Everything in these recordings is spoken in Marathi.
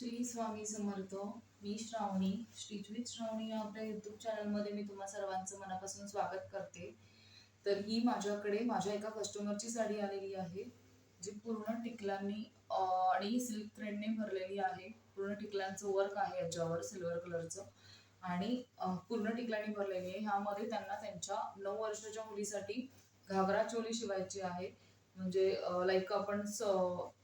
श्री स्वामी समर्थ मी श्रावणी स्टिच श्रावणी या आपल्या युट्यूब चॅनलमध्ये मी तुम्हा सर्वांचं मनापासून स्वागत करते. तर ही माझ्याकडे माझ्या एका कस्टमरची साडी आलेली आहे जी पूर्ण टिकलांनी आणि सिल्क थ्रेडने भरलेली आहे. पूर्ण टिकलांचं वर्क आहे याच्यावर सिल्वर कलरचं आणि पूर्ण टिकलांनी भरलेली आहे. ह्यामध्ये त्यांना त्यांच्या नऊ वर्षाच्या मुलीसाठी घागरा चोली शिवायची आहे. म्हणजे लाईक आपण स-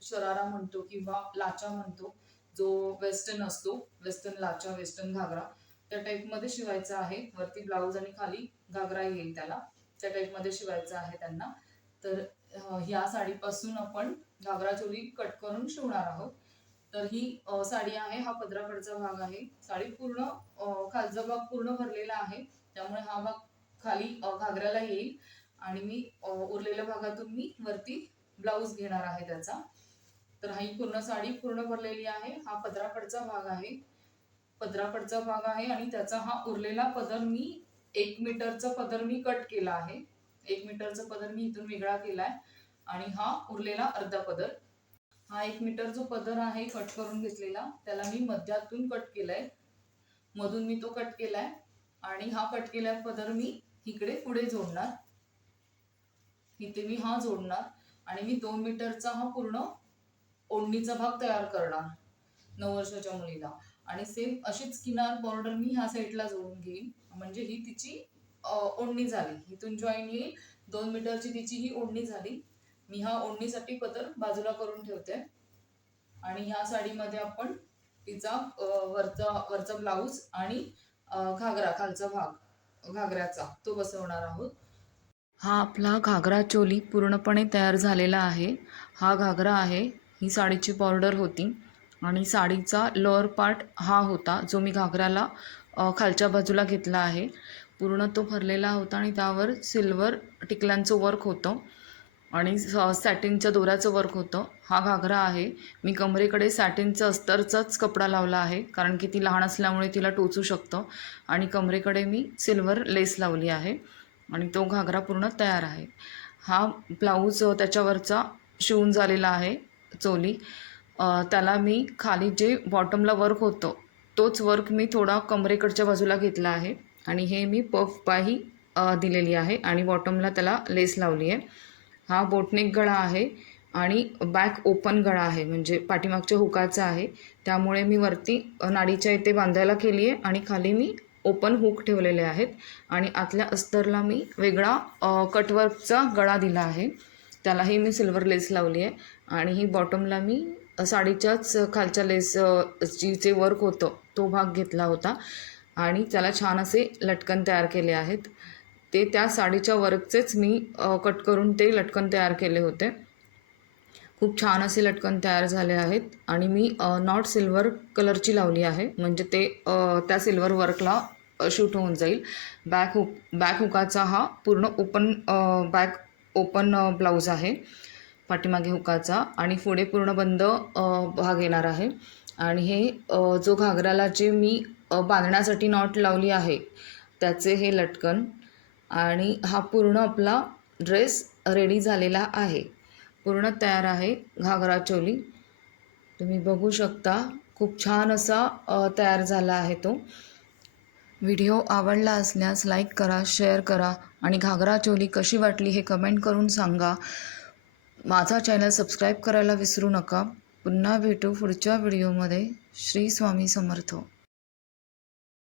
शरारा म्हणतो किंवा लाचा म्हणतो जो वेस्टर्न असतो वेस्टर्न लाचा वेस्टर्न घागरा त्या टाईपमध्ये शिवायचा आहे. वरती ब्लाऊज आणि खाली घागरा येईल त्याला. त्या टाईपमध्ये शिवायचा आहे त्यांना. तर ह्या साडीपासून आपण घागरा चोली कट करून शिवणार आहोत. तर ही साडी आहे. हा पदराकडचा भाग आहे. साडी पूर्ण खालचा भाग पूर्ण भरलेला आहे. त्यामुळे हा भाग खाली घागऱ्याला येईल. आणि मी उरलेल्या भागातून मी वरती ब्लाऊज घेणार आहे त्याचा. तर ही पूर्ण साडी पूर्ण भरलेली आहे. हा पदराकडचा भाग आहे. पदराकडचा भाग आहे आणि त्याचा हा उरलेला पदर मी एक मीटरचा पदर मी कट केला आहे. एक मीटरचा पदर मी इथून वेगळा केलाय आणि हा उरलेला अर्धा पदर. हा एक मीटर जो पदर आहे कट करून घेतलेला त्याला मी मध्यातून कट केलाय. मधून मी तो कट केलाय आणि हा कट केलेला पदर मी इकडे पुढे जोडणार. इथे मी हा जोडणार आणि मी दोन मीटरचा हा पूर्ण ओढणीचा भाग तयार करणार नऊ वर्षाच्या मुलीला. आणि सेम अशीच किनार बॉर्डर मी ह्या साईडला जोडून घेईन. म्हणजे ही तिची ओढणी झाली. इथून जॉईन येईल. दोन मीटरची तिची ही ओढणी झाली. मी हा ओढणीसाठी पदर बाजूला करून ठेवते. आणि ह्या साडीमध्ये आपण तिचा वरचा वरचा ब्लाऊज आणि घागरा खालचा भाग घागऱ्याचा तो बसवणार आहोत. हा आपला घागरा चोली पूर्णपणे तयार झालेला आहे. हा घागरा आहे ही साडीची बॉर्डर होती. आणि साडीचा लोअर पार्ट हा होता जो मी घागऱ्याला खालच्या बाजूला घेतला आहे. पूर्ण तो भरलेला होता आणि त्यावर सिल्वर टिकल्यांचं वर्क होतं. आणि सॅटिनच्या दोऱ्याचं वर्क होतं. हा घागरा आहे. मी कमरेकडे सॅटिनचं अस्तरचाच कपडा लावला आहे कारण की ती लहान असल्यामुळे तिला टोचू शकतं. आणि कमरेकडे मी सिल्वर लेस लावली आहे. आणि तो घागरा पूर्ण तयार आहे. हा ब्लाऊज त्याच्यावरचा शिवून झालेला आहे. चोली त्याला मी खाली जे बॉटमला वर्क होतं तोच वर्क मी थोडा कमरेकडच्या बाजूला घेतला आहे. आणि हे मी पफ बाही दिलेली आहे आणि बॉटमला त्याला लेस लावली आहे. हा बोटनेक गळा आहे आणि बॅक ओपन गळा आहे म्हणजे पाठीमागच्या हुकाचा आहे. त्यामुळे मी वरती नाडीच्या इथे बांधायला केली आहे आणि खाली मी ओपन हुक ठेवलेले आहेत. आणि आतल्या अस्तरला मी वेगळा कटवर्कचा गळा दिला आहे. त्यालाही मी सिल्वर लेस लावली आहे. आणि ही बॉटमला मी साडीच्याच खालच्या लेस जी जे वर्क होतं तो भाग घेतला होता. आणि त्याला छान असे लटकन तयार केले आहेत. ते त्या साडीच्या वर्कचेच मी कट करून ते लटकन तयार केले होते. खूप छान असे लटकन तयार झाले आहेत. आणि मी नॉट सिल्वर कलरची लावली आहे. म्हणजे ते त्या सिल्वर वर्कला शूट होऊन जाईल. बॅक हुक बॅक हुकाचा हा पूर्ण ओपन बॅक ओपन ब्लाऊज आहे. पाठीमागे हुकाचा आणि पुढे पूर्ण बंद भाग येणार आहे. आणि हे जो घागराला जे मी बांधण्यासाठी नॉट लावली आहे त्याचे हे लटकन आणि हा पूर्ण आपला ड्रेस रेडी झालेला आहे. पूर्ण तयार आहे घागरा चोली. तुम्ही बघू शकता खूप छान असा तयार झाला आहे तो. व्हिडिओ आवडला असल्यास लाईक करा शेअर करा आणि घागरा चोली कशी वाटली हे कमेंट करून सांगा. माझा चॅनल सबस्क्राईब करायला विसरू नका. पुन्हा भेटू पुढच्या व्हिडिओमध्ये. श्री स्वामी समर्थ.